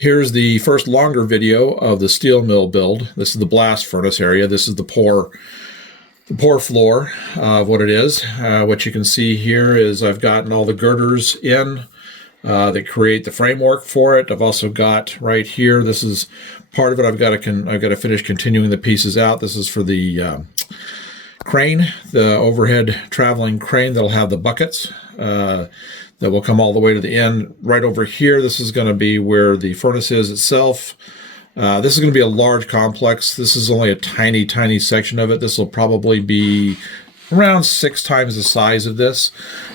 Here's the first longer video of the steel mill build. This is the blast furnace area. This is the pour floor of what it is. What you can see here is I've gotten all the girders in that create the framework for it. I've also got right here, this is part of it. I've got to finish continuing the pieces out. This is for the crane, the overhead traveling crane that'll have the buckets that will come all the way to the end. Right over here, this is going to be where the furnace is itself. This is going to be a large complex. This is only a tiny, tiny section of it. This will probably be around 6 times the size of this.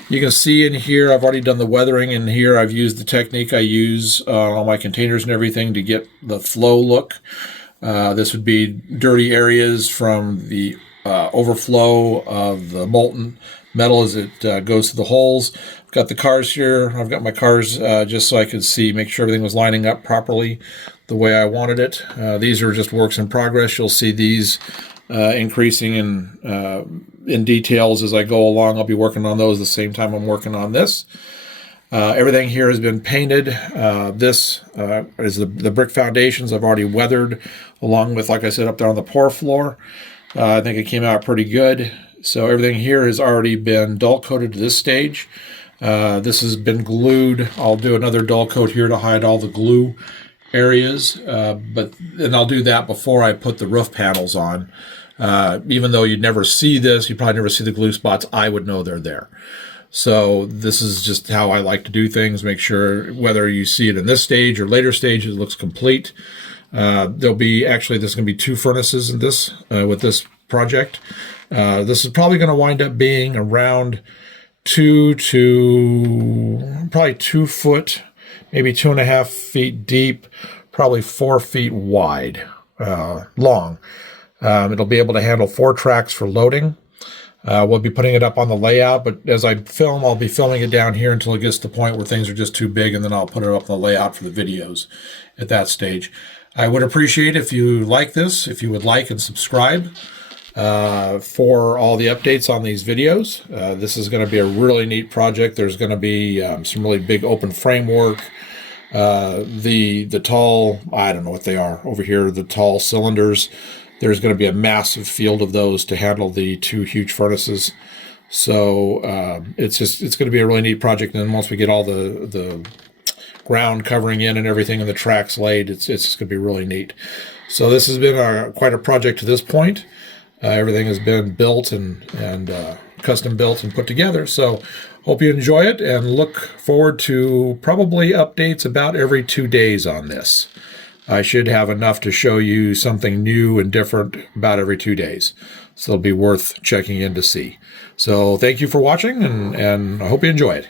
You can see in here, I've already done the weathering in here. I've used the technique I use on my containers and everything to get the flow look. This would be dirty areas from the overflow of the molten metal as it goes through the holes. I've got the cars here. I've got my cars just so I could see, make sure everything was lining up properly the way I wanted it. These are just works in progress. You'll see these increasing in details as I go along. I'll be working on those the same time I'm working on this. Everything here has been painted. This is the brick foundations I've already weathered, along with, like I said, up there on the pour floor. I think it came out pretty good. So everything here has already been dull coated to this stage. This has been glued. I'll do another dull coat here to hide all the glue areas, and I'll do that before I put the roof panels on. Even though you'd never see this, you probably never see the glue spots, I would know they're there. So this is just how I like to do things, make sure whether you see it in this stage or later stage, it looks complete. There'll be, actually, there's going to be 2 furnaces in this, with this project. This is probably going to wind up being around 2 to probably 2 foot, maybe 2.5 feet deep, probably 4 feet wide, long. It'll be able to handle 4 tracks for loading. We'll be putting it up on the layout, but as I film, I'll be filming it down here until it gets to the point where things are just too big, and then I'll put it up on the layout for the videos at that stage. I would appreciate if you like this, if you would like and subscribe for all the updates on these videos. This is going to be a really neat project. There's going to be some really big open framework. The tall, I don't know what they are over here, the tall cylinders. There's going to be a massive field of those to handle the 2 huge furnaces. So it's going to be a really neat project. And then once we get all the ground covering in and everything and the tracks laid, it's just going to be really neat. So this has been quite a project to this point. Everything has been built and custom built and put together. So hope you enjoy it, and look forward to probably updates about every 2 days on this. I should have enough to show you something new and different about every 2 days. So it'll be worth checking in to see. So thank you for watching, and I hope you enjoy it.